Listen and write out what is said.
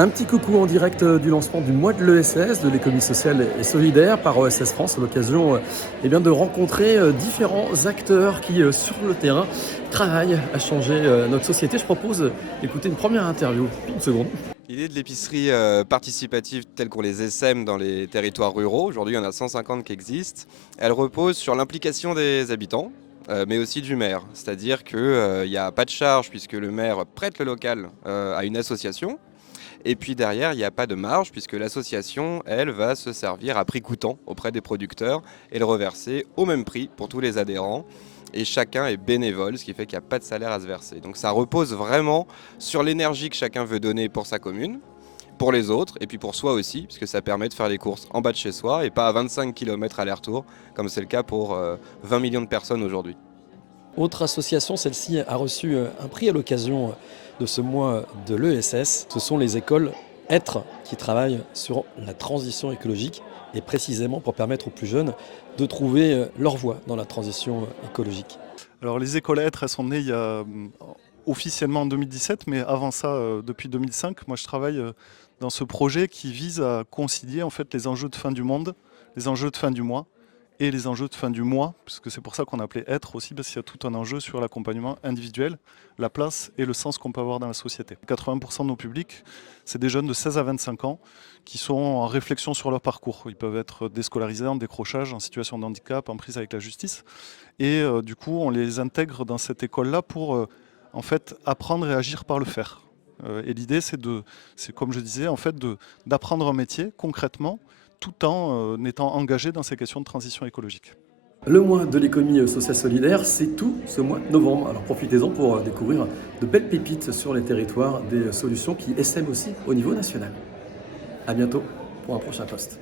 Un petit coucou en direct du lancement du mois de l'ESS, de l'économie sociale et solidaire par OSS France, à l'occasion de rencontrer différents acteurs qui, sur le terrain, travaillent à changer notre société. Je propose d'écouter une première interview. Une seconde. L'idée de l'épicerie participative telle qu'on les essaime dans les territoires ruraux, aujourd'hui il y en a 150 qui existent, elle repose sur l'implication des habitants, mais aussi du maire. C'est-à-dire qu'il n'y a pas de charge puisque le maire prête le local à une association. Et puis derrière, il n'y a pas de marge puisque l'association, elle, va se servir à prix coûtant auprès des producteurs et le reverser au même prix pour tous les adhérents. Et chacun est bénévole, ce qui fait qu'il n'y a pas de salaire à se verser. Donc ça repose vraiment sur l'énergie que chacun veut donner pour sa commune, pour les autres et puis pour soi aussi, puisque ça permet de faire les courses en bas de chez soi et pas à 25 km aller-retour, comme c'est le cas pour 20 millions de personnes aujourd'hui. Autre association, celle-ci a reçu un prix à l'occasion de ce mois de l'ESS. Ce sont les écoles Être qui travaillent sur la transition écologique et précisément pour permettre aux plus jeunes de trouver leur voie dans la transition écologique. Alors les écoles Être, elles sont nées officiellement en 2017, mais avant ça, depuis 2005, moi je travaille dans ce projet qui vise à concilier en fait les enjeux de fin du monde, les enjeux de fin du mois et les enjeux de fin du mois, puisque c'est pour ça qu'on a appelé Être aussi, parce qu'il y a tout un enjeu sur l'accompagnement individuel, la place et le sens qu'on peut avoir dans la société. 80% de nos publics, c'est des jeunes de 16 à 25 ans qui sont en réflexion sur leur parcours. Ils peuvent être déscolarisés, en décrochage, en situation de handicap, en prise avec la justice. Et du coup, on les intègre dans cette école-là pour en fait apprendre et agir par le faire. Et l'idée, c'est comme je disais, en fait, d'apprendre un métier concrètement, tout en étant engagé dans ces questions de transition écologique. Le mois de l'économie sociale solidaire, c'est tout ce mois de novembre. Alors profitez-en pour découvrir de belles pépites sur les territoires, des solutions qui essaiment aussi au niveau national. À bientôt pour un prochain post.